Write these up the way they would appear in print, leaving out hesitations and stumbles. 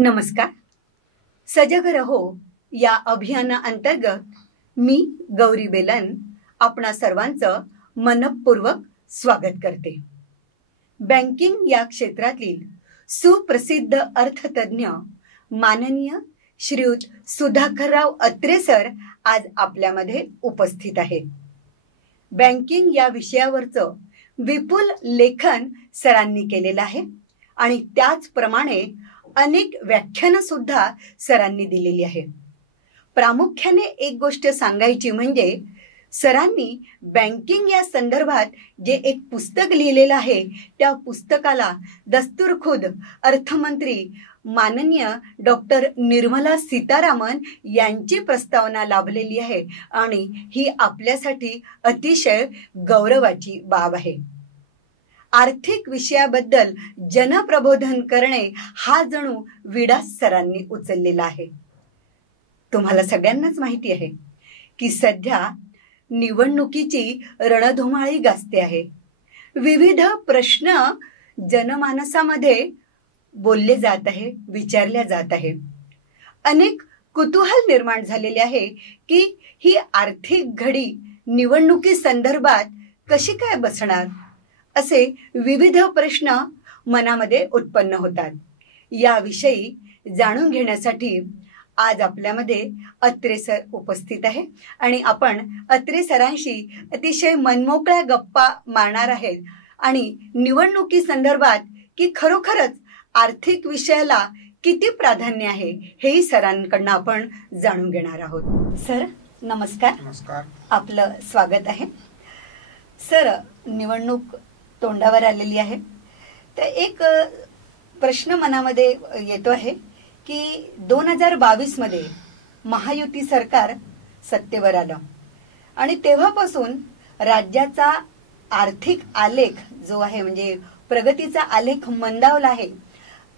नमस्कार. सजग रहो या अभियानाअंतर्गत मी गौरी बेलन आपणा सर्वांचं मनपूर्वक स्वागत करते. बँकिंग या क्षेत्रातील सुप्रसिद्ध अर्थतज्ञ माननीय श्रीयुत सुधाकरराव अत्रे सर आज आपल्यामध्ये उपस्थित आहेत. बँकिंग या विषयावरचं विपुल लेखन सरांनी केलेलं आहे आणि त्याचप्रमाणे अनेक व्याख्यानं सुद्धा सरांनी दिलेली आहे. प्रामुख्याने एक गोष्ट सांगायची म्हणजे सरांनी बँकिंग या संदर्भात जे एक पुस्तक लिहिलेलं आहे त्या पुस्तकाला दस्तूरखुद अर्थमंत्री माननीय डॉक्टर निर्मला सीतारामन यांची प्रस्तावना लाभलेली आहे आणि ही आपल्यासाठी अतिशय गौरवाची बाब आहे. आर्थिक विषयाबद्दल जनप्रबोधन करणे हा जणू विडा सरांनी उचललेला आहे. तुम्हाला सगळ्यांनाच माहिती आहे की सध्या निवडणुकीची रणधुमाळी गाजते आहे. विविध प्रश्न जनमानसामध्ये बोलले जात आहे, विचारल्या जात आहे. अनेक कुतूहल निर्माण झालेले आहे की ही आर्थिक घडी निवडणुकी संदर्भात कशी काय बसणार, असे विविध प्रश्न मनामध्ये उत्पन्न होतात. याविषयी जाणून घेण्यासाठी आज आपल्यामध्ये अत्रे सर उपस्थित आहे आणि आपण अत्रे सरांशी अतिशय मनमोकळ्या गप्पा मारणार आहेत आणि निवडणुकी संदर्भात की खरोखरच आर्थिक विषयाला किती प्राधान्य आहे हेही सरांकडनं आपण जाणून घेणार आहोत. सर नमस्कार. नमस्कार. आपलं स्वागत आहे. सर, निवडणूक तोंडावर आलेली आहे तर एक प्रश्न मनामध्ये येतो आहे की 2022 मध्ये महायुती सरकार सत्तेवर आलं आणि तेव्हापासून राज्याचा आर्थिक आलेख जो आहे म्हणजे प्रगतीचा आलेख मंदावला आहे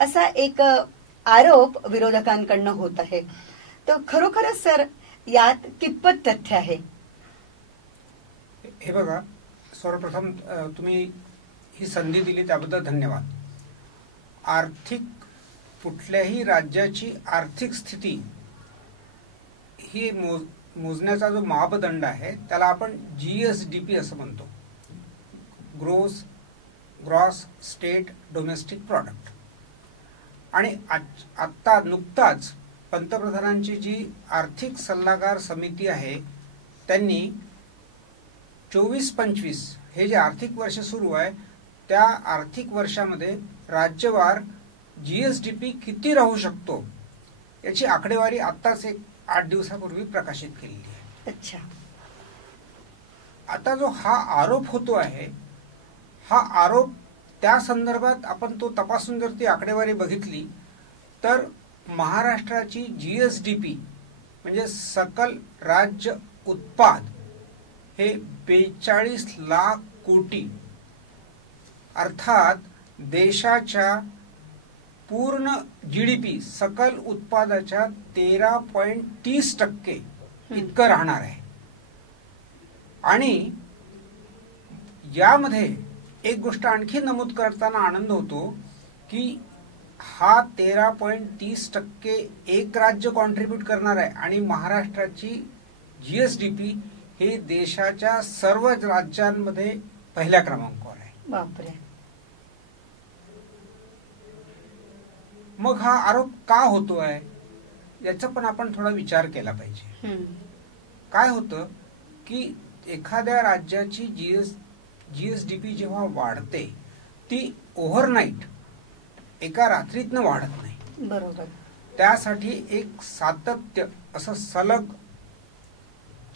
असा एक आरोप विरोधकांकडनं होत आहे. तर खरोखरच सर यात कितपत तथ्य आहे? हे बघा, सर्वप्रथम तुम्ही ही संधी दिली त्याबद्दल धन्यवाद. आर्थिक कुठल्याही राज्याची आर्थिक स्थिती ही मोजण्याचा जो मापदंड आहे त्याला आपण GSDP असं म्हणतो, ग्रॉस स्टेट डोमेस्टिक प्रॉडक्ट. आणि आत्ता नुकताच पंतप्रधानांची जी आर्थिक सल्लागार समिती आहे त्यांनी 24-25 हे जे आर्थिक वर्ष सुरू आहे त्या आर्थिक वर्षामध्ये राज्यवार GSDP किती राहू शकतो याची आकडेवारी आत्ताच एक 8 दिवसापूर्वी प्रकाशित केलेली आहे. अच्छा. आता जो हा आरोप होतो आहे हा आरोप त्या संदर्भात आपण तो तपासून जर ती आकडेवारी बघितली तर महाराष्ट्राची GSDP म्हणजे सकल राज्य उत्पाद हे 42 लाख कोटी, अर्थात देशाच्या पूर्ण GDP सकल उत्पादाच्या 13.30% इतकं राहणार आहे. आणि यामध्ये एक गोष्ट आणखी नमूद करताना आनंद होतो की हा 13.30% एक राज्य कॉन्ट्रीब्यूट करणार आहे आणि महाराष्ट्राची GSDP हे देशाच्या सर्व राज्यांमध्ये पहिल्या क्रमांकावर आहे. बापरे. मग हा आरोप का होतोय याचा पण आपण थोडा विचार केला पाहिजे. काय होतं की एखाद्या राज्याची GSDP जेव्हा वाढते ती ओव्हरनाईट एका रात्रीतनं वाढत नाही. बरोबर. त्यासाठी एक सातत्य असं सलग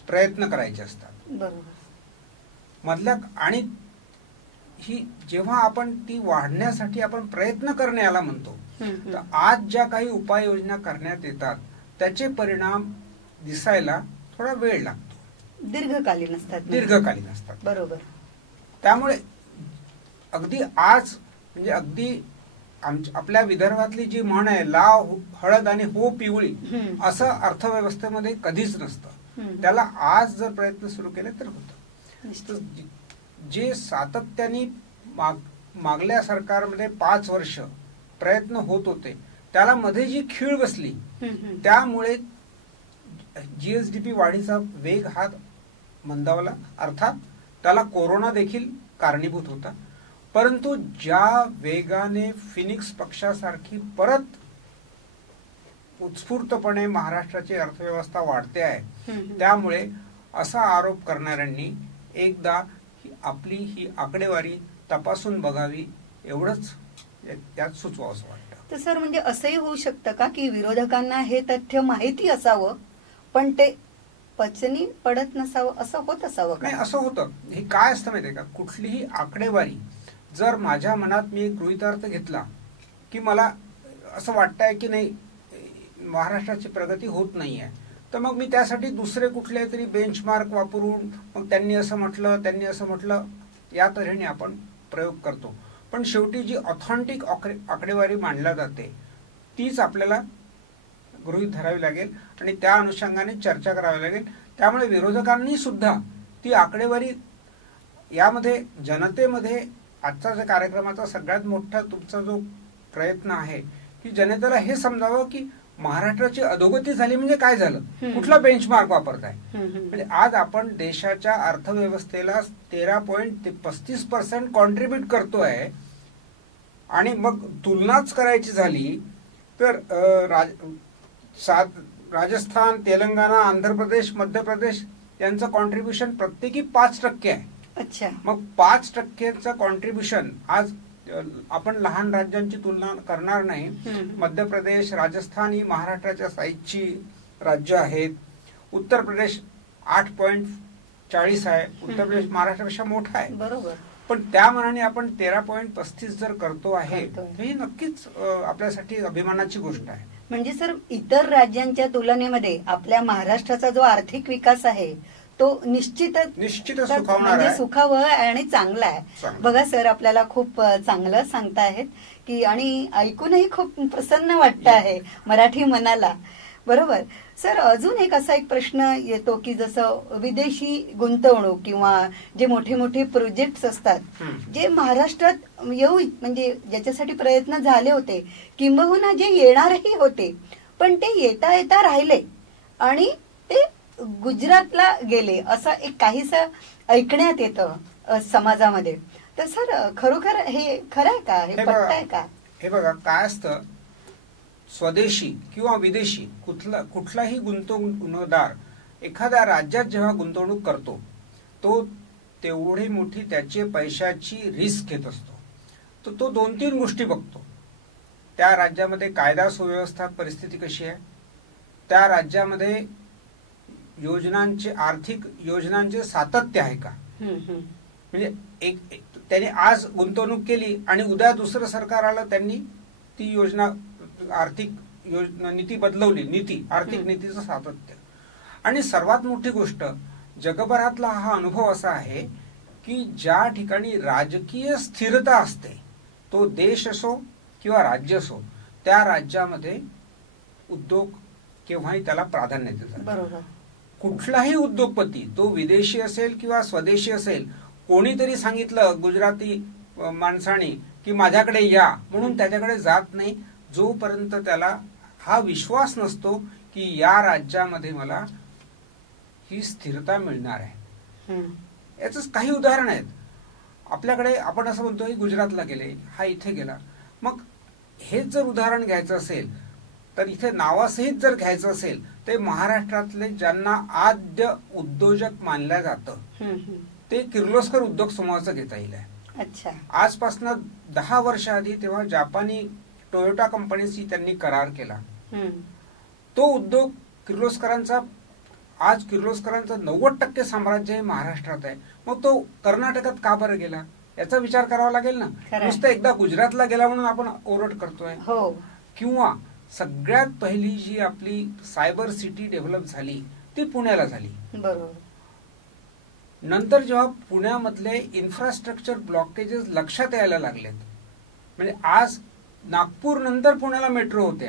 प्रयत्न करायचे असतात. बरोबर. मधल्या आणि ही जेव्हा आपण ती वाढण्यासाठी आपण प्रयत्न करणे याला म्हणतो तर आज ज्या काही उपाययोजना करण्यात येतात त्याचे परिणाम दिसायला थोडा वेळ लागतो. दीर्घकालीन असतात. बरोबर. त्यामुळे अगदी आज म्हणजे अगदी आपल्या विदर्भातली जी म्हण आहे लाव हळद आणि हो पिवळी असं अर्थव्यवस्थेमध्ये कधीच नसतं. त्याला आज जर प्रयत्न सुरू केले तर होतं. जे सातत्याने मागल्या सरकारमध्ये 5 वर्ष प्रयत्न होत होते त्याला मध्ये जी खीळ बसली त्यामुळे जीएसडीपी वाढीचा वेग हा मंदावला. अर्थात त्याला कोरोना देखील कारणीभूत होता. परंतु ज्या वेगाने फिनिक्स पक्षासारखी परत उत्स्फूर्तपणे महाराष्ट्राची अर्थव्यवस्था वाढते आहे, त्यामुळे असा आरोप करणाऱ्यांनी एकदा आपली ही आकडेवारी तपासून बघावी, एवढंच त्यात सुचवावं असं वाटतं. तर सर, म्हणजे असंही होऊ शकतं का की विरोधकांना हे तथ्य माहिती असावं पण ते पचनी पडत नसावं, असं होत असावं? नाही, असं होतं. हे काय असतं माहितीये का, कुठलीही आकडेवारी जर माझ्या मनात मी एक गृहीतार्थ घेतला की मला असं वाटतंय की नाही महाराष्ट्राची प्रगती होत नाहीये, तर मग मी त्यासाठी दुसरे कुठले तरी बेंचमार्क वापरून मग त्यांनी असं म्हटलं या तऱ्हेने आपण प्रयोग करतो. पण शेवटी जी ऑथेंटिक आकडेवारी मांडल्या जाते तीच आपल्याला गृहीत धरावी लागेल आणि त्या अनुषंगाने चर्चा करावी लागेल. त्यामुळे विरोधकांनी सुद्धा ती आकडेवारी यामध्ये जनतेमध्ये आजचा जो कार्यक्रमाचा सगळ्यात मोठा तुमचा जो प्रयत्न आहे की जनतेला हे समजावं की महाराष्ट्राची अधोगती झाली म्हणजे काय झालं, कुठला बेंचमार्क वापरताय. म्हणजे आज आपण देशाच्या अर्थव्यवस्थेला 13.35% कॉन्ट्रीब्यूट करतोय आणि मग तुलनाच करायची झाली तर राजस्थान, तेलंगणा, आंध्र प्रदेश, मध्य प्रदेश यांचं कॉन्ट्रीब्युशन प्रत्येकी 5% आहे. अच्छा. मग 5%चं कॉन्ट्रीब्युशन आज आपण लहान राज्यांची तुलना करणार नाही. मध्य प्रदेश, राजस्थान ही महाराष्ट्राच्या साईजची राज्य आहेत. उत्तर प्रदेश 8.40 आहे. उत्तर प्रदेश महाराष्ट्रापेक्षा मोठा आहे. बरोबर. पण त्या मानाने आपण 13.35 जर करतो आहे तर ही नक्कीच आपल्यासाठी अभिमानाची गोष्ट आहे. म्हणजे सर, इतर राज्यांच्या तुलनेमध्ये आपल्या महाराष्ट्राचा जो आर्थिक विकास आहे तो निश्चितच म्हणजे सुखावह आणि चांगला आहे. बघा सर, आपल्याला खूप चांगलं सांगतायत की आणि ऐकूनही खूप प्रसन्न वाटत आहे मराठी मनाला. बरोबर सर, अजून असा एक प्रश्न येतो की जसं विदेशी गुंतवणूक किंवा जे मोठे मोठे प्रोजेक्ट्स असतात जे महाराष्ट्रात येऊ म्हणजे ज्याच्यासाठी प्रयत्न झाले होते किंबहुना जे येणारही होते पण ते येता येता राहिले आणि ते गुजरातला गेले, असं एक काहीसं ऐकण्यात येतं समाजामध्ये. तर सर, खरोखर हे खरं आहे का, हे पटतंय का? हे बघा काय असतं, स्वदेशी किंवा विदेशी कुठलाही गुंतवणूकदार एखाद्या राज्यात जेव्हा गुंतवणूक करतो तो तेवढी मोठी त्याची पैशाची रिस्क घेत असतो. तर तो 2-3 गोष्टी बघतो. त्या राज्यामध्ये कायदा सुव्यवस्था परिस्थिती कशी आहे, त्या राज्यामध्ये आर्थिक योजनांचे सातत्य आहे का. म्हणजे त्याने आज गुंतवणूक केली आणि उद्या दुसरं सरकार आलं, त्यांनी ती योजना आर्थिक नीती बदलवली, आर्थिक नीतीचं सातत्य. आणि सर्वात मोठी गोष्ट जगभरातला हा अनुभव असा आहे की ज्या ठिकाणी राजकीय स्थिरता असते, तो देश असो किंवा राज्य असो, त्या राज्यामध्ये उद्योग केव्हाही त्याला प्राधान्य देतात. बरोबर. कुठलाही उद्योगपती, तो विदेशी असेल किंवा स्वदेशी असेल, कोणीतरी सांगितलं गुजराती माणसाने की माझ्याकडे या म्हणून त्याच्याकडे जात नाही जोपर्यंत त्याला हा विश्वास नसतो की या राज्यामध्ये मला ही स्थिरता मिळणार आहे. याच काही उदाहरण आहेत आपल्याकडे. आपण असं म्हणतो की गुजरातला गेले, हा इथे गेला. मग हेच जर उदाहरण घ्यायचं असेल तर इथे नावासहित जर घ्यायचं असेल ते महाराष्ट्रातले ज्यांना आद्य उद्योजक मानलं जातं ते किर्लोस्कर उद्योग समूहाचं घेता येईल. अच्छा. आजपासून 10 वर्ष आधी तेव्हा जापानी टोयोटा कंपनीशी त्यांनी करार केला. तो उद्योग किर्लोस्करांचा, आज किर्लोस्करांचं 90% साम्राज्य हे महाराष्ट्रात आहे. मग तो कर्नाटकात का बरं गेला याचा विचार करावा लागेल ना. नुसतं एकदा गुजरातला गेला म्हणून आपण ओरड करतोय. किंवा सगळ्यात पहिली जी आपली सायबर सिटी डेव्हलप झाली ती पुण्याला झाली. बरोबर. नंतर जेव्हा पुण्यामधले इन्फ्रास्ट्रक्चर ब्लॉकेजेस लक्षात यायला लागलेत, म्हणजे आज नागपूर नंतर पुण्याला मेट्रो होते,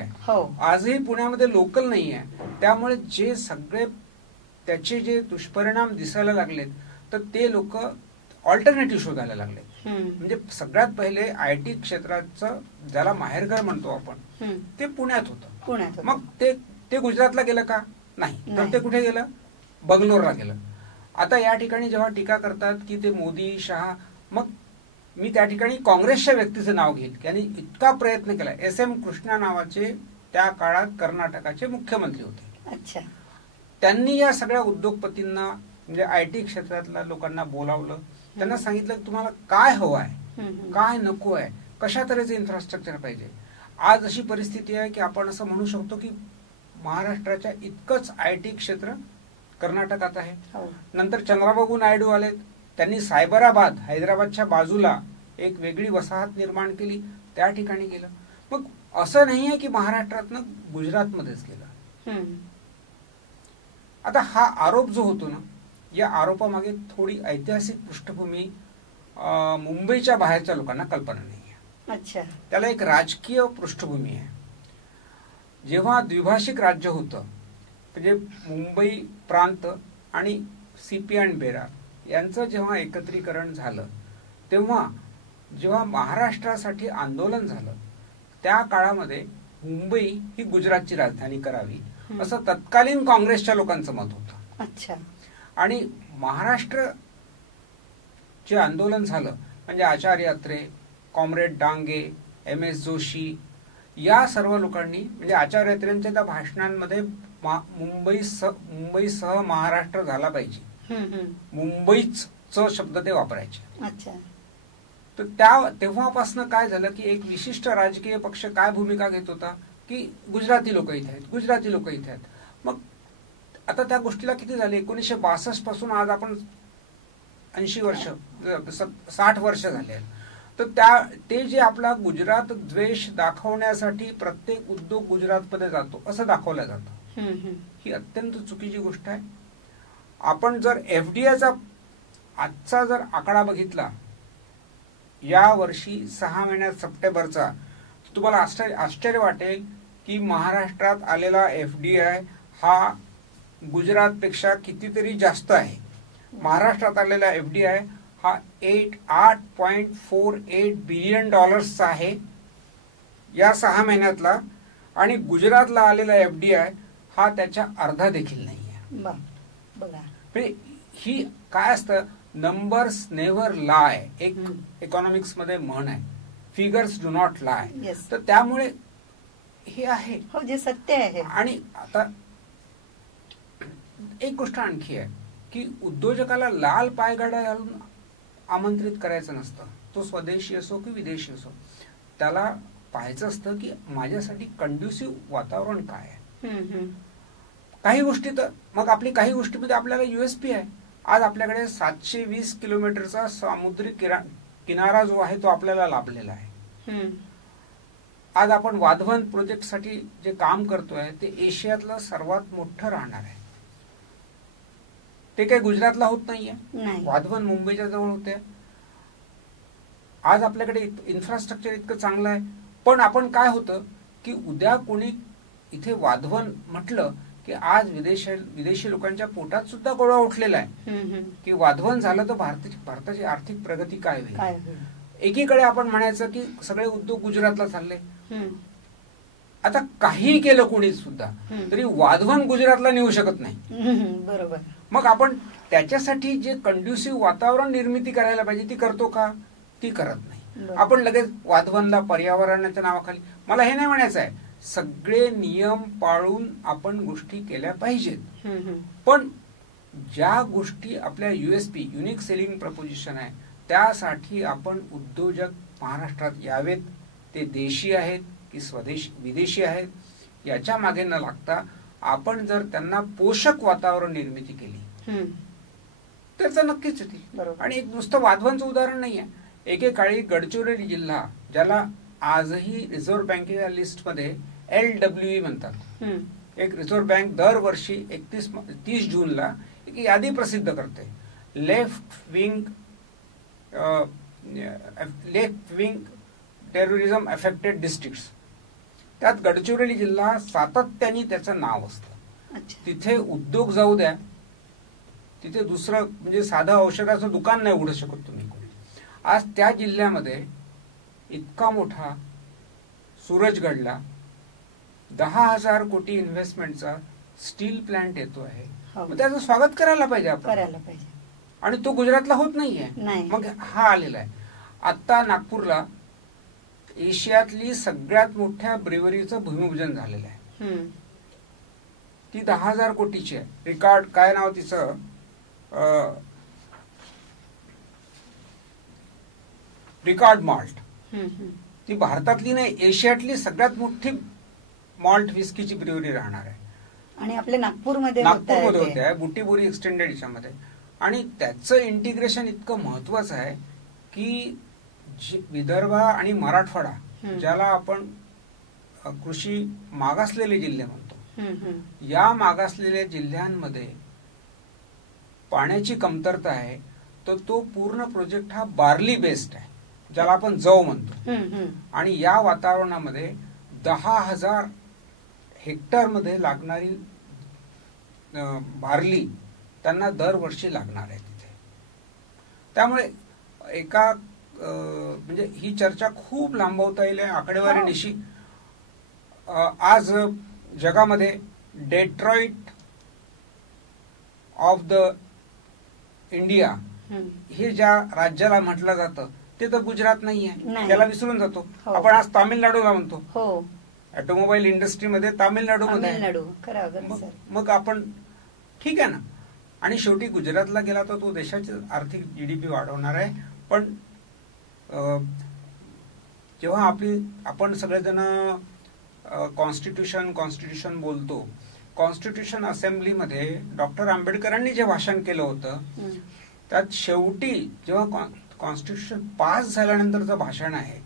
आजही पुण्यामध्ये लोकल नाही आहे. त्यामुळे जे सगळे त्याचे जे दुष्परिणाम दिसायला लागलेत तर ते लोक ऑल्टरनेटिव्ह शोधायला लागलेत. म्हणजे सगळ्यात पहिले आयटी क्षेत्राचं ज्याला माहेरघर म्हणतो आपण ते पुण्यात होतं. मग ते गुजरातला गेलं का? नाही. तर ते कुठे गेलं? बंगलोरला गेलं. आता या ठिकाणी जेव्हा टीका करतात की ते मोदी शहा, मग मी त्या ठिकाणी काँग्रेसच्या व्यक्तीचं नाव घेईल की यांनी इतका प्रयत्न केला. SM कृष्णा नावाचे त्या काळात कर्नाटकाचे मुख्यमंत्री होते. अच्छा. त्यांनी या सगळ्या उद्योगपतींना म्हणजे आयटी क्षेत्रातल्या लोकांना बोलावलं. त्यांना सांगितलं की तुम्हाला काय हवं आहे, काय नको आहे, कशा तऱ्हेचं इन्फ्रास्ट्रक्चर पाहिजे. आज अशी परिस्थिती आहे की आपण असं म्हणू शकतो की महाराष्ट्राच्या इतकंच आयटी क्षेत्र कर्नाटकात आहे. नंतर चंद्राबाबू नायडू आले, त्यांनी सायबराबाद हैदराबादच्या बाजूला एक वेगळी वसाहत निर्माण केली, त्या ठिकाणी गेलं. मग असं नाही आहे की महाराष्ट्रातनं गुजरातमध्येच गेलं. आता हा आरोप जो होतो ना, या आरोपामागे थोडी ऐतिहासिक पृष्ठभूमी मुंबईच्या बाहेरच्या लोकांना कल्पना नाही आहे. अच्छा. त्याला एक राजकीय पृष्ठभूमी आहे. जेव्हा द्विभाषिक राज्य होतं म्हणजे मुंबई प्रांत आणि CP आणि बेरार यांचं जेव्हा एकत्रीकरण झालं, तेव्हा जेव्हा महाराष्ट्रासाठी आंदोलन झालं त्या काळामध्ये मुंबई ही गुजरातची राजधानी करावी असं तत्कालीन काँग्रेसच्या लोकांचं मत होतं. अच्छा. आणि महाराष्ट्र जे आंदोलन झालं म्हणजे आचार्य अत्रे, कॉम्रेड डांगे, MS जोशी या सर्व लोकांनी म्हणजे आचार्य अत्रेंच्या त्या भाषणांमध्ये मुंबईसह महाराष्ट्र झाला पाहिजे, मुंबईच शब्द ते वापरायचे. अच्छा. तर तेव्हापासून काय झालं की एक विशिष्ट राजकीय पक्ष काय भूमिका घेत होता की गुजराती लोक इथे आहेत, गुजराती लोक इथे आहेत. मग आता त्या गोष्टीला किती झाले, 1962 पासून आज आपण 80 वर्ष 60 वर्ष झाले. तर ते जे आपला गुजरात द्वेष दाखवण्यासाठी प्रत्येक उद्योग गुजरातमध्ये जातो असं दाखवलं जातं, ही अत्यंत चुकीची गोष्ट आहे. आपण जर FDIचा आजचा जर आकडा बघितला या वर्षी 6 महिन्यात सप्टेंबरचा, तुम्हाला आश्चर्य वाटेल की महाराष्ट्रात आलेला FDI हा गुजरातपेक्षा कितीतरी जास्त आहे. महाराष्ट्रात आलेला FDI हा $8.48 बिलियन आहे या 6 महिन्यातला, आणि गुजरातला आलेला FDI हा त्याच्या अर्धा देखील नाही आहे. बघा, ही काय असतं, नंबर्स नेव्हर लाय, एक इकॉनॉमिक्स मध्ये म्हण आहे, फिगर्स डू नॉट लाय. तर त्यामुळे हे आहे जे सत्य आहे. आणि आता एक गोष्ट आणखी आहे की उद्योजकाला लाल पायगाडा घालून आमंत्रित करायचं नसतं. तो स्वदेशी असो की विदेशी असो, त्याला पाहायचं असतं की माझ्यासाठी कंड्युसिव्ह वातावरण काय आहे. काही गोष्टी तर मग आपली काही गोष्टीमध्ये आपल्याला USP आहे. आज आपल्याकडे 720 किलोमीटरचा समुद्री किनारा जो आहे तो आपल्याला लाभलेला आहे. आज आपण वाधवन प्रोजेक्टसाठी जे काम करतोय ते एशियातलं सर्वात मोठं राहणार आहे. ते काही गुजरातला होत नाहीये, वाधवन मुंबईच्या जवळ होते. आज आपल्याकडे इन्फ्रास्ट्रक्चर इतकं चांगलं आहे, पण आपण काय होतं की उद्या कोणी इथे वाधवन म्हटलं की आज विदेशी लोकांच्या पोटात सुद्धा गोळा उठलेला आहे की वाधवन झालं तर भारताची आर्थिक प्रगती काय होईल. एकीकडे आपण म्हणायचं की सगळे उद्योग गुजरातला चालले. आता काही केलं कोणी सुद्धा तरी वाधवन गुजरातला नेऊ शकत नाही. बरोबर. मग आपण त्याच्यासाठी जे कंड्युसिव्ह वातावरण निर्मिती करायला पाहिजे ती करतो का? ती करत नाही. आपण लगेच वाधवनला पर्यावरणाच्या नावाखाली, मला हे नाही म्हणायचं आहे, सगळे नियम पाळून आपण गोष्टी केल्या पाहिजेत, पण ज्या गोष्टी आपल्या USP युनिक सेलिंग प्रपोजिशन आहे त्यासाठी आपण उद्योजक महाराष्ट्रात यावेत. ते देशी आहेत की विदेशी आहेत याच्या मागे न लागता आपण जर त्यांना पोषक वातावरण निर्मिती केली त्याचं नक्कीच येतील. आणि एक नुसतं वाधवांचं उदाहरण नाही आहे. एकेकाळी गडचिरोली जिल्हा, ज्याला आजही रिझर्व्ह बँकेच्या लिस्टमध्ये LWE म्हणतात, एक रिझर्व्ह बँक दरवर्षी 30 जूनला एक यादी प्रसिद्ध करते, left wing terrorism affected districts. त्यात गडचिरोली जिल्हा सातत्याने त्याचं नाव असतं. तिथे उद्योग जाऊ द्या, तिथे दुसरं म्हणजे साधं औषधाचं दुकान नाही उघडू शकत तुम्ही कोणी. आज त्या जिल्ह्यामध्ये इतका मोठा सूरजगडला 10,000 कोटी इन्व्हेस्टमेंटचा स्टील प्लांट येतो आहे. मग त्याचं स्वागत करायला पाहिजे आपण, करायला पाहिजे. आणि तो गुजरातला होत नाहीये. मग हा आलेला आहे. आता नागपूरला एशियातली सगळ्यात मोठ्या ब्रिवरीचं भूमिपूजन झालेलं आहे. ती 10,000 कोटीची आहे. रिकॉर्ड काय नाव तिचं, रिकॉर्ड मॉल्ट. ती भारतातली नाही, एशियातली सगळ्यात मोठी मॉल्ट विस्कीची ब्रिवरी राहणार आहे. आणि आपल्या नागपूरमध्ये होते आहे, बुटीबोरी एक्सटेंडेड याच्यामध्ये. आणि त्याचं इंटिग्रेशन इतकं महत्वाचं आहे की विदर्भ आणि मराठवाडा, ज्याला आपण कृषी मागासलेले जिल्हे म्हणतो, या मागासलेल्या जिल्ह्यांमध्ये पाण्याची कमतरता आहे. तर तो पूर्ण प्रोजेक्ट हा बार्ली बेस्ड आहे, ज्याला आपण जव म्हणतो. आणि या वातावरणामध्ये 10,000 हेक्टर मध्ये लागणारी बार्ली त्यांना दरवर्षी लागणार आहे तिथे. त्यामुळे एका म्हणजे ही चर्चा खूप लांबवता येईल आकडेवारीनिशी. आज जगामध्ये डेट्रॉइट ऑफ द इंडिया हे ज्या राज्याला म्हटलं जातं ते तर गुजरात नाहीये, त्याला विसरून जातो आपण. आज तामिळनाडूला म्हणतो. ऑटोमोबाईल इंडस्ट्रीमध्ये तामिळनाडूमध्ये. मग आपण ठीक आहे ना. आणि शेवटी गुजरातला गेला तर तो देशाची आर्थिक जीडीपी वाढवणार आहे. पण जेव्हा आपण सगळेजण कॉन्स्टिट्यूशन बोलतो, कॉन्स्टिट्यूशन असेंब्लीमध्ये डॉक्टर आंबेडकरांनी जे भाषण केलं होतं त्यात शेवटी जेव्हा कॉन्स्टिट्यूशन पास झाल्यानंतरचं भाषण आहे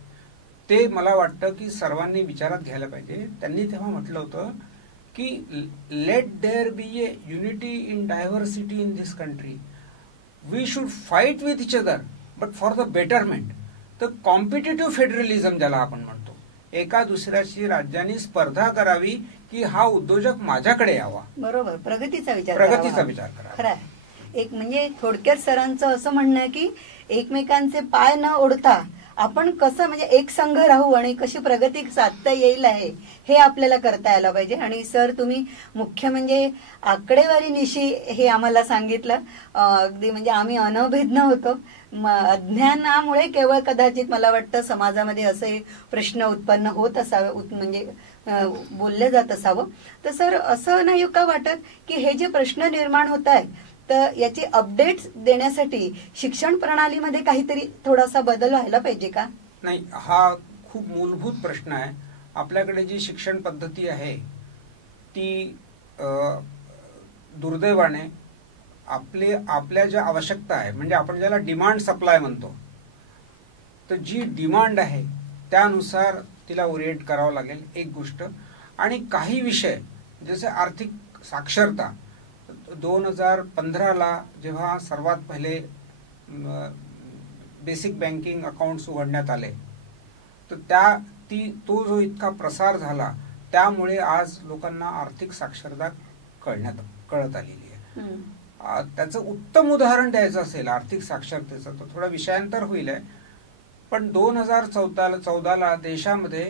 ते मला वाटतं की सर्वांनी विचारात घ्यायला पाहिजे. त्यांनी तेव्हा म्हटलं होतं की let there be a unity in diversity in this country. We should fight with each other but for the betterment. तर कॉम्पिटिटिव्ह फेडरलिझम ज्याला आपण म्हणतो, एका दुसऱ्याशी राज्यांनी स्पर्धा करावी की हा उद्योजक माझ्याकडे यावा. बरोबर, प्रगतीचा विचार करा. खरं आहे. एक म्हणजे थोडक्यात सरांचं असं म्हणणं आहे की एकमेकांचे पाय न ओढता आपण कसं म्हणजे एक संघ राहू आणि कशी प्रगती साधता येईल आहे हे आपल्याला करता यायला पाहिजे. आणि सर तुम्ही मुख्य म्हणजे आकडेवारीनिशी हे आम्हाला सांगितलं. अगदी म्हणजे आम्ही अनभिज्ञ होतो. अज्ञानामुळे केवळ कदाचित मला वाटतं समाजामध्ये असे प्रश्न उत्पन्न होत असावे, म्हणजे बोलले जात असावं. तर सर असं नाही का वाटत की हे जे प्रश्न निर्माण होत आहेत तर याचे अपडेट्स देण्यासाठी शिक्षण प्रणालीमध्ये काहीतरी थोडासा बदल व्हायला पाहिजे का? नाही, हा खूप मूलभूत प्रश्न आहे. आपल्याकडे जी शिक्षण पद्धती आहे ती दुर्दैवाने आपल्या ज्या आवश्यकता आहे, म्हणजे आपण ज्याला डिमांड सप्लाय म्हणतो, तर जी डिमांड आहे त्यानुसार तिला ओरिएंट करावं लागेल एक गोष्ट. आणि काही विषय जसे आर्थिक साक्षरता 2015ला जेव्हा सर्वात पहिले बेसिक बँकिंग अकाउंट्स उघडण्यात आले तर तो जो इतका प्रसार झाला त्यामुळे आज लोकांना आर्थिक साक्षरता कळत आलेली आहे. त्याचं उत्तम उदाहरण द्यायचं असेल आर्थिक साक्षरतेचं तर थोडा विषयांतर होईल आहे. पण 2014ला देशामध्ये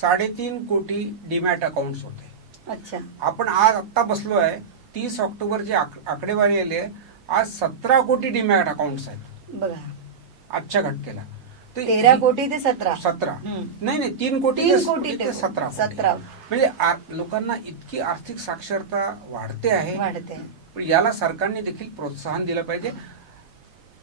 3.5 कोटी डीमॅट अकाउंट्स होते. अच्छा. आपण आज आत्ता बसलो आहे 30 ऑक्टोबरची आकडेवारी आली आहे, आज 17 कोटी डीमॅट अकाउंट्स आहेत बघा आजच्या घटकेला. 13 कोटी ते 17 नाही 3 कोटी ते 17 म्हणजे लोकांना इतकी आर्थिक साक्षरता वाढते आहे. पण याला सरकारने देखील प्रोत्साहन दिलं पाहिजे.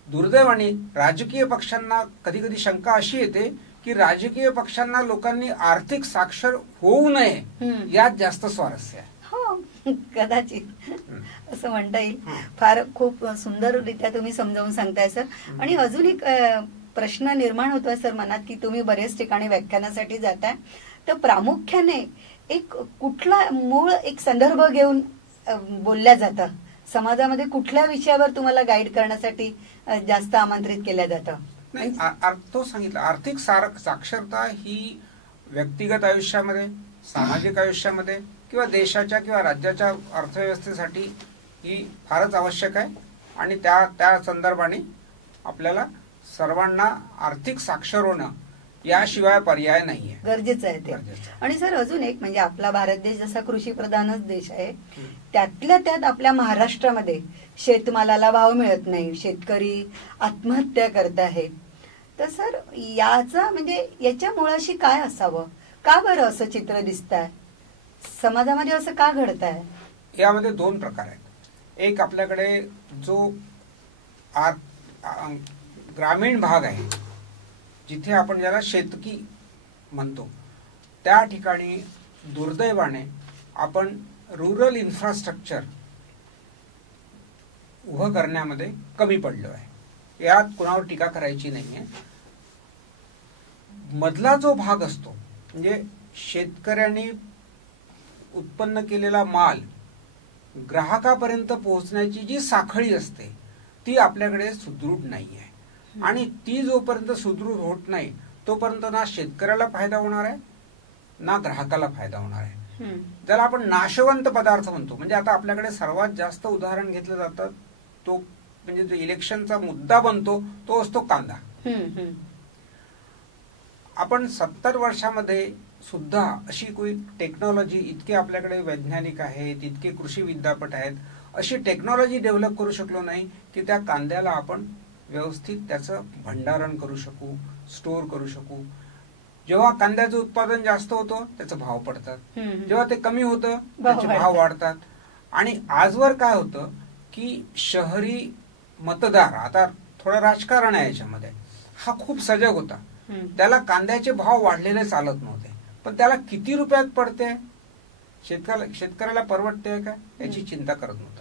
दुर्दैवाने राजकीय पक्षांना कधी कधी शंका अशी येते की राजकीय पक्षांना लोकांनी आर्थिक साक्षर होऊ नये यात जास्त स्वारस्य आहे. कदाचित असं म्हणता येईल. फार खूप सुंदररित्या तुम्ही समजावून सांगताय सर. आणि अजून एक प्रश्न निर्माण होतोय सर मनात की तुम्ही बरेच ठिकाणी व्याख्यानासाठी जाताय तर प्रामुख्याने एक कुठला मूळ एक संदर्भ घेऊन बोलल्या जातं समाजामध्ये, कुठल्या विषयावर तुम्हाला गाईड करण्यासाठी जास्त आमंत्रित केल्या जातं? नाही, तो सांगितलं आर्थिक साक्षरता ही व्यक्तिगत आयुष्यामध्ये, सामाजिक आयुष्यामध्ये किंवा देशाच्या किंवा राज्याच्या अर्थव्यवस्थेसाठी ही फारच आवश्यक आहे. आणि त्या संदर्भाने आपल्याला सर्वांना आर्थिक साक्षर होणं याशिवाय पर्याय नाहीये, गरजेचं आहे ते. आणि सर अजून एक म्हणजे आपला भारत देश जसा कृषी प्रधानच देश आहे, त्यातल्या त्यात आपल्या महाराष्ट्रामध्ये शेतमालाला भाव मिळत नाही, शेतकरी आत्महत्या करत आहेत. तर सर याचा म्हणजे याच्या मुळाशी काय असावं, का बरं असं चित्र दिसतंय, समाजामध्ये असं का घडतंय? यामध्ये दोन प्रकार आहेत. एक आपल्याकडे जो ग्रामीण भाग आहे, जिथे आपण ज्याला शेतकी म्हणतो, त्या ठिकाणी दुर्दैवाने आपण रुरल इन्फ्रास्ट्रक्चर उभं करण्यामध्ये कमी पडलो आहे. यात कुणावर टीका करायची नाहीये. मधला जो भाग असतो म्हणजे शेतकऱ्यांनी उत्पन्न केलेला माल ग्राहकापर्यंत पोहोचण्याची जी साखळी असते ती आपल्याकडे सुदृढ नाहीये. आणि ती जोपर्यंत सुदृढ होत नाही तोपर्यंत ना शेतकऱ्याला फायदा होणार आहे ना ग्राहकाला फायदा होणार आहे. ज्याला आपण नाशवंत पदार्थ म्हणतो, म्हणजे आता आपल्याकडे सर्वात जास्त उदाहरण घेतलं जातं तो म्हणजे जो इलेक्शनचा मुद्दा बनतो तो असतो कांदा. आपण 70 वर्षामध्ये सुद्धा अशी कोई टेक्नॉलॉजी, इतके आपल्याकडे वैज्ञानिक आहेत, इतके कृषी विद्यापीठ आहेत, अशी टेक्नॉलॉजी डेव्हलप करू शकलो नाही की त्या कांद्याला आपण व्यवस्थित त्याचं भंडारण करू शकू, स्टोअर करू शकू. जेव्हा कांद्याचं उत्पादन जास्त होतं त्याचे भाव पडतात, जेव्हा ते कमी होतं त्याचे भाव वाढतात. आणि आजवर काय होतं की शहरी मतदार, आता थोडं राजकारण आहे याच्यामध्ये, हा खूप सजग होता. त्याला कांद्याचे भाव वाढलेले चालत नव्हते, पण त्याला किती रुपयात पडते, शेतकऱ्याला परवडते का याची चिंता करत नव्हता.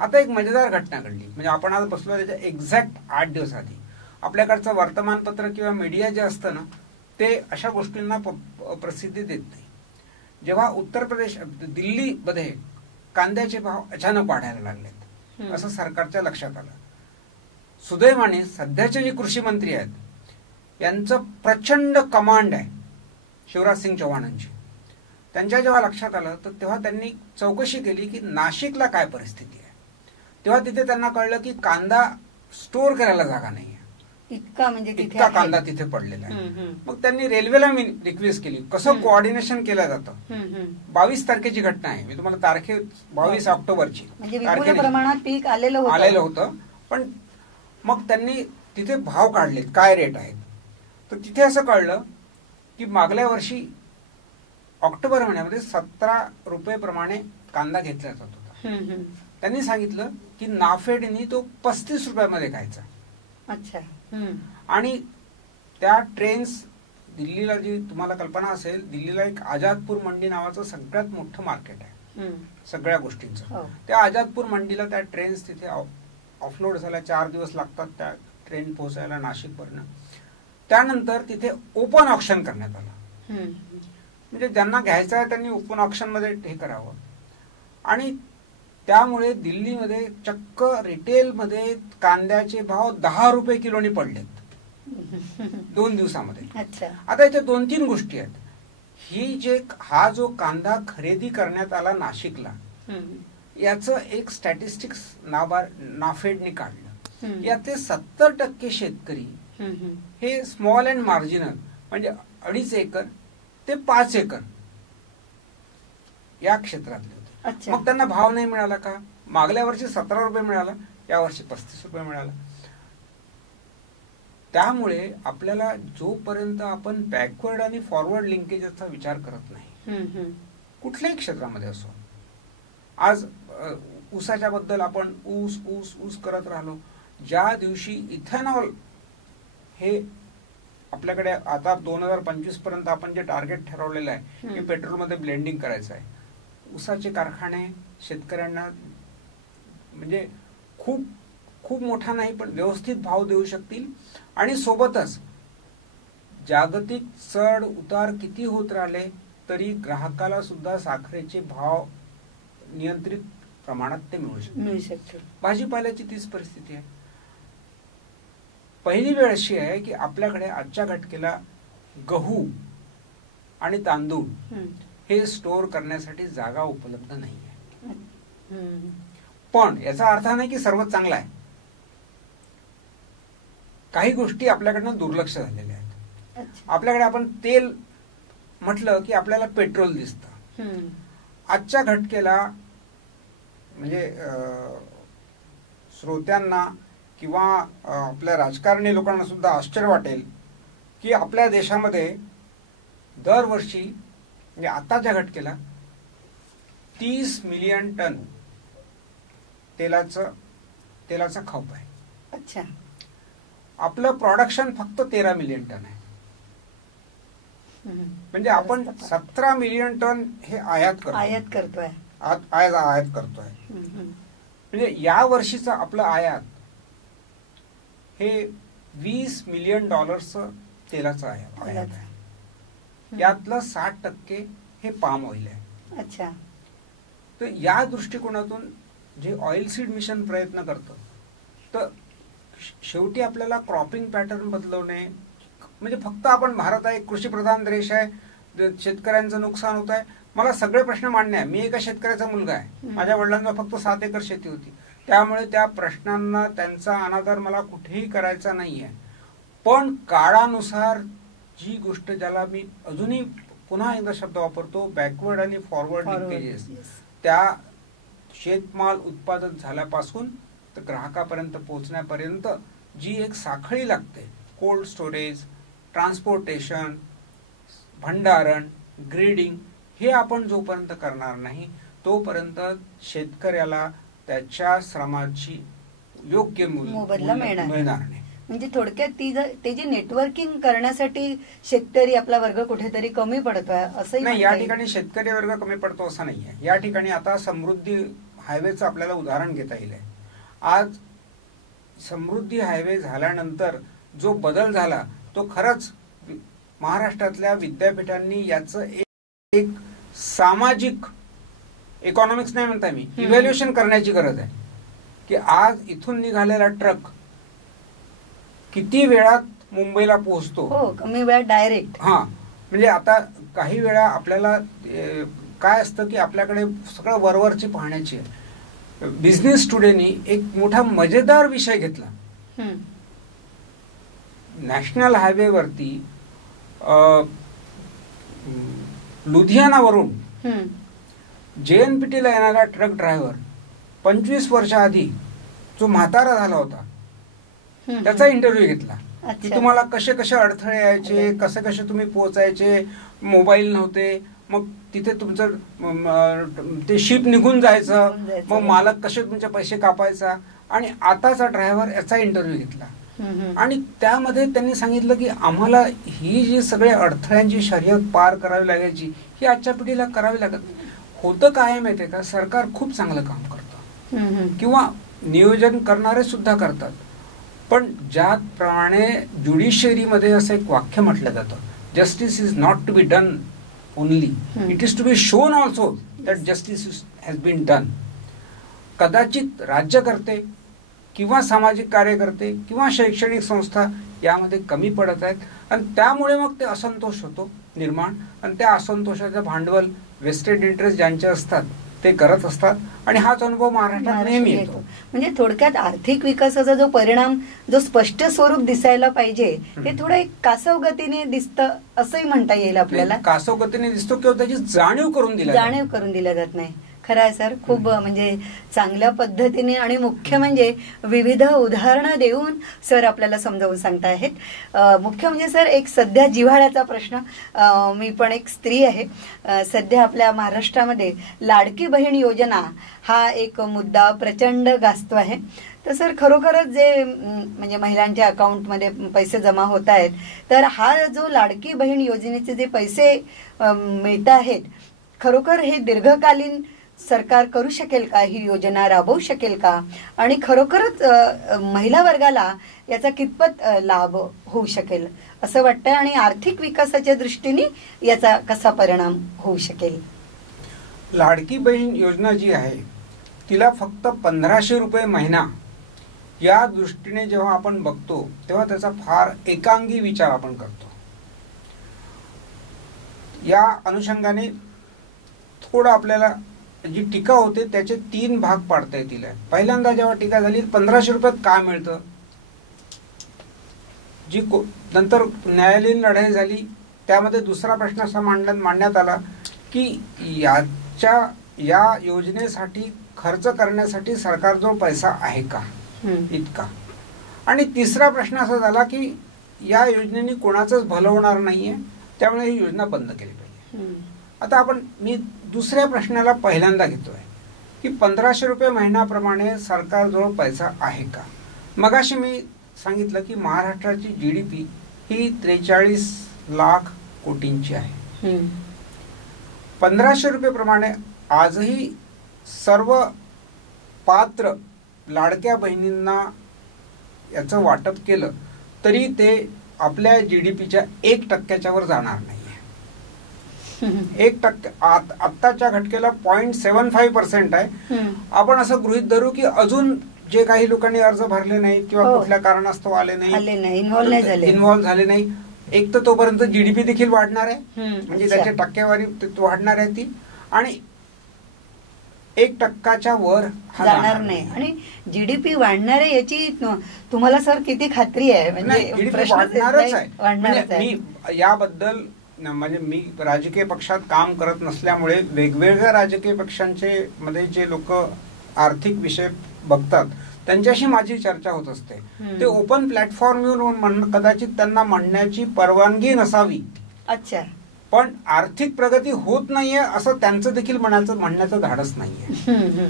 आता एक मजेदार घटना घडली, म्हणजे आपण आज बसलो त्याच्या एक्झॅक्ट 8 दिवस आधी आपल्याकडचं वर्तमानपत्र किंवा मीडिया जे असतं ना ते अशा गोष्टींना प्रसिद्धी देत नाही. जेव्हा उत्तर प्रदेश, दिल्लीमध्ये कांद्याचे भाव अचानक वाढायला लागलेत असं सरकारच्या लक्षात आलं. सुदैवाने सध्याचे जे कृषी मंत्री आहेत यांचं प्रचंड कमांड आहे शिवराज सिंग चौहानांची. त्यांच्या जेव्हा लक्षात आलं तर तेव्हा त्यांनी चौकशी केली की नाशिकला काय परिस्थिती आहे. तेव्हा तिथे त्यांना कळलं की कांदा स्टोअर करायला जागा नाही, इतका कांदा तिथे पडलेला आहे. मग त्यांनी रेल्वेला मी रिक्वेस्ट केली कसं कोऑर्डिनेशन केलं जातं. 22 तारखेची घटना आहे, मी तुम्हाला तारखे 22 ऑक्टोबरची प्रमाणात पीक आलेलं होतं. पण मग त्यांनी तिथे भाव काढलेत काय रेट आहेत. तर तिथे असं कळलं की मागल्या वर्षी ऑक्टोबर महिन्यामध्ये 17 रुपये प्रमाणे कांदा घेतला जात होता. त्यांनी सांगितलं की नाफेडनी तो 35 रुपयामध्ये घ्यायचा. अच्छा. आणि त्या ट्रेन्स दिल्लीला, जी तुम्हाला कल्पना असेल, दिल्लीला एक आजादपूर मंडी नावाचं सगळ्यात मोठं मार्केट आहे सगळ्या गोष्टींचं. त्या आजादपूर मंडीला त्या ट्रेन्स तिथे ऑफलोड झाल्या, 4 दिवस लागतात त्या ट्रेन पोहोचायला नाशिकवरनं. त्यानंतर तिथे ओपन ऑक्शन करण्यात आलं, म्हणजे ज्यांना घ्यायचं आहे त्यांनी ओपन ऑक्शन मध्ये हे करावं. आणि त्यामुळे दिल्लीमध्ये चक्क रिटेलमध्ये कांद्याचे भाव 10 रुपये किलोनी पडलेत 2 दिवसामध्ये. आता याच्या 2-3 गोष्टी आहेत. हा जो कांदा खरेदी करण्यात आला नाशिकला, याचं एक स्टॅटिस्टिक्स नाफेडने काढलं. यातले 70% शेतकरी हे स्मॉल अँड मार्जिनल, म्हणजे 2.5 एकर ते 5 एकर या क्षेत्रातले होते. मग त्यांना भाव नाही मिळाला का? मागल्या वर्षी 17 रुपये मिळाला, या वर्षी 35 रुपये मिळाला. त्यामुळे आपल्याला जोपर्यंत आपण बॅकवर्ड आणि फॉरवर्ड लिंकेजचा विचार करत नाही, कुठल्याही क्षेत्रामध्ये असो, आज ऊसाच्या बद्दल आपण ऊस ऊस ऊस करत राहिलो. ज्या दिवशी इथेनॉल हे आपल्याकडे आता 2025 पर्यंत आपण जे टार्गेट ठरवलेलं आहे की पेट्रोलमध्ये ब्लेंडिंग करायचं आहे, ऊसाचे कारखाने शेतकऱ्यांना म्हणजे खूप खूप मोठा नाही पण व्यवस्थित भाव देऊ शकतील. आणि सोबतच जागतिक चढ उतार किती होत राहिले तरी ग्राहकाला सुद्धा साखरेचे भाव नियंत्रित प्रमाणात ते मिळू शकतील. भाजीपाल्याची तीच परिस्थिती आहे. पहिली वेळ अशी आहे की आपल्याकडे आजच्या घटकेला गहू आणि तांदूळ हे स्टोअर करण्यासाठी जागा उपलब्ध नाहीये. पण याचा अर्थ नाही की सर्वच चांगला आहे. काही गोष्टी आपल्याकडनं दुर्लक्ष झालेल्या आहेत. अच्छा. आपल्याकडे आपण तेल म्हटलं की आपल्याला पेट्रोल दिसतं. आजच्या घटकेला म्हणजे श्रोत्यांना किंवा आपल्या राजकारणी लोकांना सुद्धा आश्चर्य वाटेल की आपल्या देशामध्ये दरवर्षी म्हणजे आताच्या घटकेला 30 मिलियन टन तेलाचा खप आहे. अच्छा. आपलं प्रोडक्शन फक्त 13 मिलियन टन आहे. म्हणजे आपण 17 मिलियन टन हे आयात करतोय. म्हणजे या वर्षीचं आपलं आयात हे $20 मिलियन तेलाचं आयात आहे. यातलं 60% हे पाम ऑइल आहे. अच्छा. तर या दृष्टिकोनातून जे ऑइल सीड मिशन प्रयत्न करतं तर शेवटी आपल्याला क्रॉपिंग पॅटर्न बदलवणे म्हणजे फक्त आपण भारत आहे कृषीप्रधान देश आहे, शेतकऱ्यांचं नुकसान होत आहे. मला सगळे प्रश्न मांडणे आहे. मी एका शेतकऱ्याचा मुलगा आहे. माझ्या वडिलांना फक्त 7 एकर शेती होती. त्यामुळे त्या प्रश्नांना त्यांचा अनादर मला कुठेही करायचा नाहीये. पण काळानुसार जी गोष्ट ज्याला मी अजूनही पुन्हा एकदा शब्द वापरतो बॅकवर्ड आणि फॉरवर्ड लिंकेजेस, त्या शेतमाल उत्पादन झाल्यापासून तर ग्राहकापर्यंत पोहोचण्यापर्यंत जी एक साखळी लागते, कोल्ड स्टोरेज, ट्रान्सपोर्टेशन, भंडारण, ग्रेडिंग, हे आपण जोपर्यंत करणार नाही तोपर्यंत शेतकऱ्याला त्याच्या श्रमाची योग्य मोबदला मिळणार नाही. म्हणजे थोडक्यात ते जे नेटवर्किंग करण्यासाठी शेतकरी आपला वर्ग कुठेतरी कमी पडतोय असं नाही. या ठिकाणी शेतकरी वर्ग कमी पडतो असं नाहीये. या ठिकाणी आता समृद्धी हायवेचं आपल्याला उदाहरण घेता येईल. आज समृद्धी हायवे झाल्यानंतर जो बदल झाला तो खरंच महाराष्ट्रातल्या विद्यापीठांनी याचं एक सामाजिक इकॉनॉमिक्स नाही म्हणता मी इव्हॅल्युएशन करण्याची गरज आहे की आज इथून निघालेला ट्रक किती वेळात मुंबईला पोहोचतो. कमी वेळात डायरेक्ट. म्हणजे आता काही वेळा आपल्याला काय असतं की आपल्याकडे सगळं वरवरची पाहण्याची आहे. बिझनेस टुडेनी एक मोठा मजेदार विषय घेतला. नॅशनल हायवेवरती लुधियानावरून JNPT ला येणारा ट्रक ड्रायव्हर 25 वर्षाआधी जो म्हातारा झाला होता त्याचा इंटरव्ह्यू घेतला की तुम्हाला कसे कसे अडथळे यायचे, कसे कसे तुम्ही पोहोचायचे, मोबाईल नव्हते, मग तिथे तुमचं ते शिप निघून जायचं, मग मालक कसे तुमचे पैसे कापायचा. आणि आताचा ड्रायव्हर याचा इंटरव्ह्यू घेतला आणि त्यामध्ये त्यांनी सांगितलं की आम्हाला ही जी सगळ्या अडथळ्यांची शर्यत पार करावी लागायची ही आजच्या पिढीला करावी लागत. होतं काय माहितीये का, सरकार खूप चांगलं काम करतं किंवा नियोजन करणारे सुद्धा करतात, पण ज्याप्रमाणे ज्युडिशियरीमध्ये असं एक वाक्य म्हटलं जातं, justice is not to be done only, it is to be shown also that justice has been done. कदाचित राज्यकर्ते किंवा सामाजिक कार्यकर्ते किंवा शैक्षणिक संस्था यामध्ये कमी पडत आहेत आणि त्यामुळे मग ते असंतोष होतो निर्माण आणि त्या असंतोषाचं भांडवल वेस्टेड इंटरेस्ट ज्यांचे असतात ते करत असतात आणि हाच अनुभव महाराष्ट्रात नेहमी येतो. म्हणजे थोडक्यात आर्थिक विकासाचा जो परिणाम जो स्पष्ट स्वरूप दिसायला पाहिजे ते थोडं एक कासव गतीने दिसतं असंही म्हणता येईल आपल्याला. कासव गतीने दिसतो किंवा त्याची जाणीव करून दिल्या जात नाही. खरं आहे सर, खूप म्हणजे चांगल्या पद्धतीने आणि मुख्य म्हणजे विविध उदाहरणं देऊन सर आपल्याला समजावून सांगता आहेत. मुख्य म्हणजे सर एक सध्या जिव्हाळ्याचा प्रश्न, मी पण एक स्त्री आहे, सध्या आपल्या महाराष्ट्रामध्ये लाडकी बहीण योजना हा एक मुद्दा प्रचंड गाजतो आहे. तर सर खरोखरच जे म्हणजे महिलांच्या अकाउंटमध्ये पैसे जमा होत आहेत, तर हा जो लाडकी बहीण योजनेचे जे पैसे मिळत आहेत खरोखर हे दीर्घकालीन सरकार करू शकेल का, ही योजना राबवू शकेल का, आणि खरोखरच महिला वर्गाला याचा कितपत लाभ होऊ शकेल असं वाटतंय आणि आर्थिक विकासाच्या दृष्टीने याचा कसा परिणाम होऊ शकेल. लाडकी बहीण योजना जी आहे तिला फक्त 1500 रुपये महिना या दृष्टीने जेव्हा आपण बघतो तेव्हा त्याचा फार एकांगी विचार आपण करतो. या अनुषंगाने थोडं आपल्याला जी टीका होते त्याचे 3 भाग पाडता येतील. पहिल्यांदा जेव्हा टीका झाली 1500 रुपयात काय मिळतं नंतर न्यायालयीन लढाई झाली, त्यामध्ये दुसरा प्रश्न असा मांडण्यात आला की या योजनेसाठी खर्च करण्यासाठी सरकारजवळ पैसा आहे का इतका. आणि तिसरा प्रश्न असा झाला की या योजनेने कोणाचंच भलं होणार नाहीये, त्यामुळे ही योजना बंद केली पाहिजे. आता मी दुसऱ्या प्रश्नाला पहिल्यांदा घेतोय की 1500 रुपये महिन्याप्रमाणे सरकारजवळ पैसा आहे का. मगाशी मी सांगितलं की महाराष्ट्राची GDP ही 43 लाख कोटींची आहे. 1500 रुपये प्रमाणे आजही सर्व पात्र लाडक्या बहिणींना याचं वाटप केलं तरी ते आपल्या GDPच्या 1% वर जाणार नाहीये. 1% आत्ताच्या घटकेला 0.75% आहे. आपण असं गृहीत धरू की अजून जे काही लोकांनी अर्ज भरले नाही किंवा कुठल्या कारणास्तव आले नाही, इन्व्हॉल्व्ह झाले नाही, एक तर तोपर्यंत GDP देखील वाढणार आहे, म्हणजे त्याची टक्केवारी वाढणार आहे ती, आणि 1% वर जाणार नाही. आणि GDP वाढणार आहे याची तुम्हाला सर किती खात्री आहे? म्हणजे GDP वाढणारच आहे. मी याबद्दल म्हणजे मी राजकीय पक्षात काम करत नसल्यामुळे वेगवेगळ्या राजकीय पक्षांचे मध्ये जे लोक आर्थिक विषय बघतात त्यांच्याशी माझी चर्चा होत असते. ते ओपन प्लॅटफॉर्मवर कदाचित त्यांना म्हणण्याची परवानगी नसावी. अच्छा. पण आर्थिक प्रगती होत नाहीये असं त्यांचं देखील म्हणण्याचं धाडस नाहीये.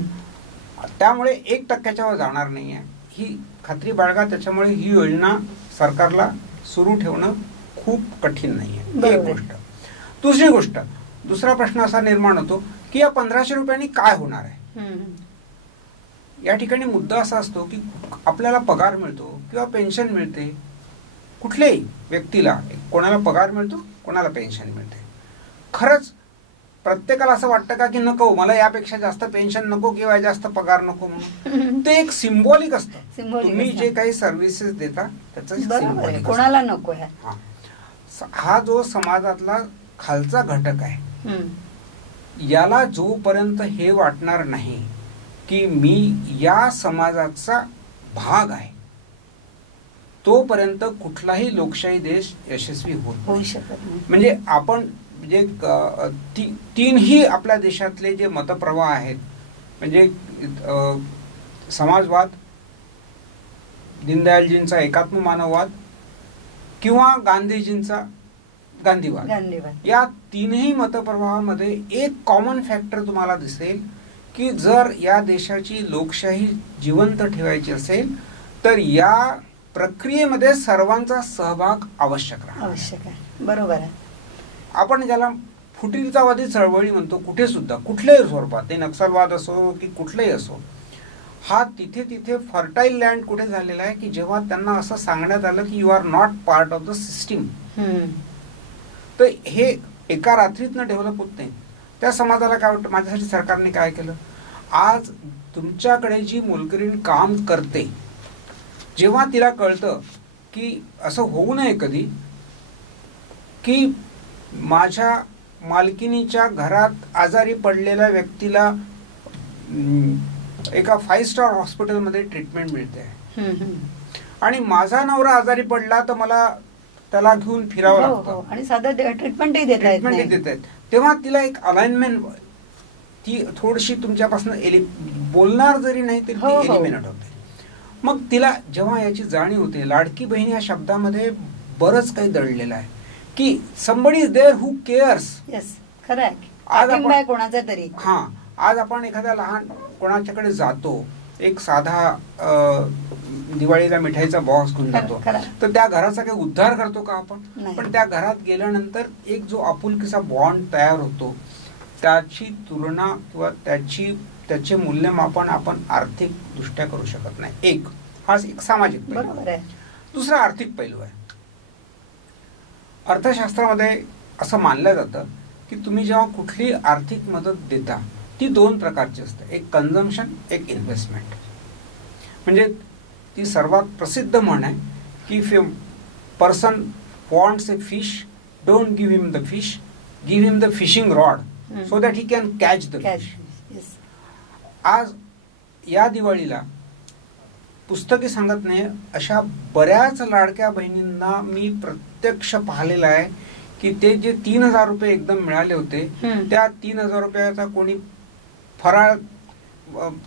त्यामुळे 1% वर जाणार नाहीये ही खात्री बाळगा. त्याच्यामुळे ही योजना सरकारला सुरू ठेवणं खूप कठीण नाहीये, एक गोष्ट. दुसरी गोष्ट, दुसरा प्रश्न असा निर्माण होतो की या 1500 रुपयांनी काय होणार आहे. या ठिकाणी मुद्दा असा असतो की आपल्याला पगार मिळतो किंवा पेन्शन मिळते, कुठल्याही व्यक्तीला कोणाला पगार मिळतो, कोणाला पेन्शन मिळते. खरंच प्रत्येकाला असं वाटतं का की नको, मला यापेक्षा जास्त पेन्शन नको किंवा जास्त पगार नको म्हणून? ते एक सिम्बॉलिक असतं. तुम्ही जे काही सर्व्हिसेस देता त्याचं सिम्बॉलिक, कोणाला नको आहे. हा जो समाजातला खालचा घटक आहे, याला जोपर्यंत हे वाटणार नाही की मी या समाजाचा भाग आहे, तोपर्यंत कुठलाही लोकशाही देश यशस्वी होऊ शकत नाही. म्हणजे आपण जे तीनही आपल्या देशातले जे मतप्रवाह आहेत, म्हणजे समाजवाद, दीनदयालजींचा एकात्म मानववाद किंवा गांधीजींचा गांधीवाद, या तीनही मतप्रवाहामध्ये एक कॉमन फॅक्टर तुम्हाला दिसेल की जर या देशाची लोकशाही जिवंत ठेवायची असेल तर या प्रक्रियेमध्ये सर्वांचा सहभाग आवश्यक आहे. बरोबर आहे. आपण ज्याला फुटीरतावादी चळवळी म्हणतो, कुठे सुद्धा कुठल्याही स्वरूपात, ते नक्षलवाद असो की कुठलाही असो, हा तिथे फर्टाईल लँड कुठे झालेला आहे की जेव्हा त्यांना असं सांगण्यात आलं की you are not part of the system, तर हे एका रात्रीतनं डेव्हलप होत नाही. त्या समाजाला काय वाटतं, माझ्यासाठी सरकारने काय केलं. आज तुमच्याकडे जी मोलकरीण काम करते, जेव्हा तिला कळतं की असं होऊ नये कधी की माझ्या मालकिनीच्या घरात आजारी पडलेल्या व्यक्तीला एका 5 स्टार हॉस्पिटलमध्ये ट्रीटमेंट मिळते आणि माझा नवरा आजारी पडला तर मला त्याला घेऊन फिरावं लागतं आणि साधं ट्रीटमेंटही देत आहेत, तेव्हा तिला एक अलाइनमेंट, ती थोडीशी तुमच्यापासून बोलणार जरी नाही तरी ती एलिमिनेट होते. मग तिला जेव्हा याची जाणीव होते, लाडकी बहीण या शब्दामध्ये बरंच काही दडलेलं आहे की somebody is there who cares. खरं आहे. कोणाचा तरी आज आपण एखाद्या लहान कोणाच्याकडे जातो, एक साधा दिवाळीला मिठाईचा बॉक्स घेऊन जातो, तर त्या घराचा काही उद्धार करतो का आपण? पण त्या घरात गेल्यानंतर एक जो आपुलकीचा बॉन्ड तयार होतो, त्याची तुलना किंवा त्याचे मूल्यमापन आपण आर्थिक दृष्ट्या करू शकत नाही. हा एक सामाजिक पैलू आहे. दुसरा आर्थिक पैलू आहे. अर्थशास्त्रामध्ये असं मानलं जातं की तुम्ही जेव्हा कुठली आर्थिक मदत देता ती 2 प्रकारची असते, एक कन्झम्पशन, एक इन्व्हेस्टमेंट. म्हणजे ती सर्वात प्रसिद्ध म्हण आहे की if a person wants a fish, don't give him the fish, give him the fishing rod so that he can catch the fish. आज या दिवाळीला पुस्तकी सांगत नाही, अशा बऱ्याच लाडक्या बहिणींना मी प्रत्यक्ष पाहिलेलं आहे की ते जे 3,000 रुपये एकदम मिळाले होते त्या 3,000 रुपयाचा कोणी फराळ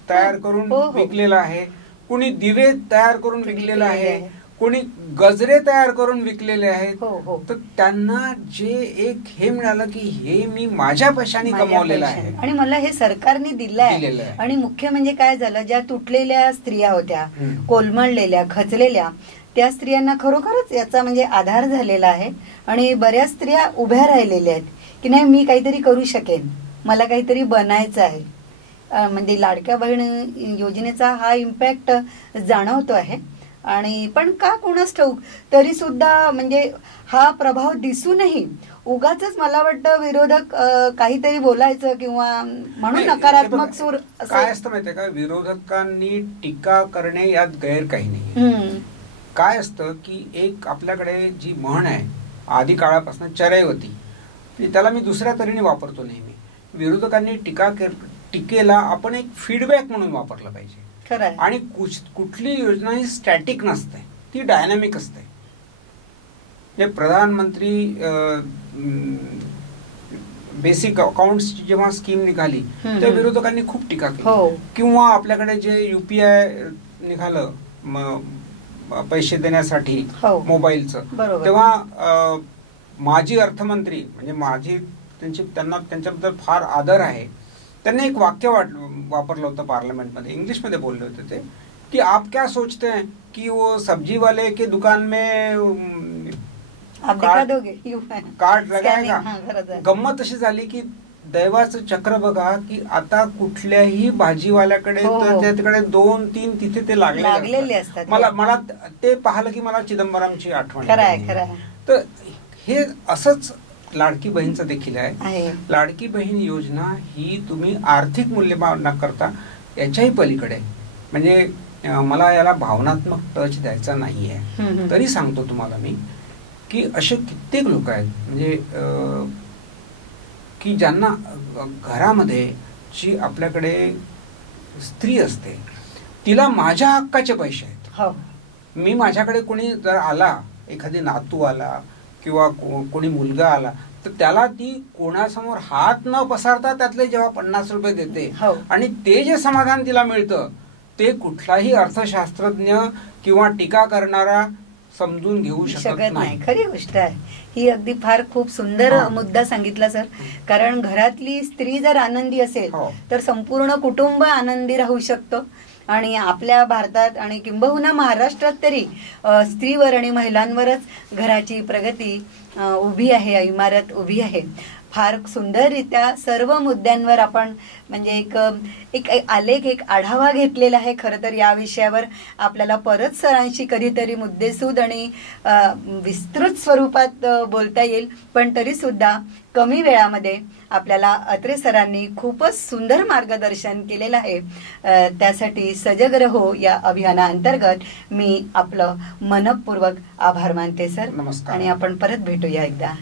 तयार करून विकलेला आहे, कोणी दिवे तयार करून विकलेला आहे, कोणी गजरे तयार करून विकलेले आहेत. तर त्यांना जे एक हे मिळालं की हे मी माझ्या पैशाने कमावलेलं आहे आणि मला हे सरकारने दिलं आहे. आणि मुख्य म्हणजे काय झालं, ज्या तुटलेल्या स्त्रिया होत्या, कोलमडलेल्या, खचलेल्या, त्या स्त्रियांना खरोखरच याचा म्हणजे आधार झालेला आहे. आणि बऱ्याच स्त्रिया उभ्या राहिलेल्या आहेत की नाही, मी काहीतरी करू शकेन, मला काहीतरी बनायचं आहे. म्हणजे लाडक्या बहीण योजनेचा हा इम्पॅक्ट जाणवतो आहे. आणि पण का कोणास ठाऊक तरी सुद्धा म्हणजे हा प्रभाव दिसूनही उगाच मला वाटतं विरोधक काहीतरी बोलायचं किंवा म्हणून नकारात्मक सूर. काय असतं माहितीये का, विरोधकांनी टीका करणे यात गैर काही नाही. काय असतं की एक आपल्याकडे जी म्हण आहे आधी काळापासून, चरैवती, त्याला मी दुसऱ्या तऱ्हेने वापरतो नेहमी. विरोधकांनी टीकेला आपण एक फीडबॅक म्हणून वापरलं पाहिजे. आणि कुठली योजना ही स्टॅटिक नसते, ती डायनामिक असते. हे प्रधानमंत्री बेसिक अकाउंट्सची जेव्हा स्कीम निघाली त्या विरोधकांनी खूप टीका केली. किंवा आपल्याकडे जे UPI निघालं पैसे देण्यासाठी मोबाईलचं, तेव्हा माजी अर्थमंत्री म्हणजे त्यांना त्यांच्याबद्दल फार आदर आहे, त्यांनी एक वाक्य वापरलं होतं पार्लमेंटमध्ये, इंग्लिशमध्ये बोलले होते ते कि आप क्या सोचते हैं कि वो सब्जी वाले के दुकान में कार्ड लगाएगा. गंमत अशी झाली की दैवाचं चक्र बघा की आता कुठल्याही भाजीवाल्याकडे त्याच्याकडे 2-3 तिथे ते लागलेले असतात. मला ते पाहिलं की मला चिदंबरमची आठवण. तर हे असंच लाडकी बहीणचं देखील आहे. लाडकी बहीण योजना ही तुम्ही आर्थिक मूल्यमापन न करता याच्याही पलीकडे, म्हणजे मला याला भावनात्मक टच द्यायचा नाहीये, तरी सांगतो तुम्हाला मी की असे कित्येक लोक आहेत म्हणजे की ज्यांना घरामध्ये जी आपल्याकडे स्त्री असते तिला माझ्या हक्काचे पैसे आहेत. मी माझ्याकडे कोणी जर आला, एखादी नातू आला किंवा कोणी मुलगा आला, तर त्याला ती कोणासमोर हात न पसारता त्यातले जेव्हा 50 रुपये देते आणि ते जे समाधान तिला मिळतं ते कुठलाही अर्थशास्त्रज्ञ किंवा टीका करणारा समजून घेऊ शकत नाही. खरी गोष्ट आहे ही. अगदी फार खूप सुंदर मुद्दा सांगितला सर. कारण घरातली स्त्री जर आनंदी असेल तर संपूर्ण कुटुंब आनंदी राहू शकतं. आणि आपल्या भारतात आणि किंबहुना महाराष्ट्रात तरी स्त्रीवर आणि महिलांवरच घराची प्रगती उभी आहे, इमारत उभी आहे. फार सुंदररित्या सर्व मुद्द्यांवर आपण म्हणजे एक आलेख, एक आढावा घेतलेला आहे. खरं तर या विषयावर आपल्याला परत सरांशी कधीतरी मुद्देसूद आणि विस्तृत स्वरूपात बोलता येईल. पण तरी सुद्धा कमी वेळामध्ये आपल्याला अत्रे सरांनी खूपच सुंदर मार्गदर्शन केलेलं आहे. त्यासाठी सजग रहो या अभियानाअंतर्गत मी आपलं मनपूर्वक आभार मानते सर. नमस्कार. आणि आपण परत भेटूया एकदा.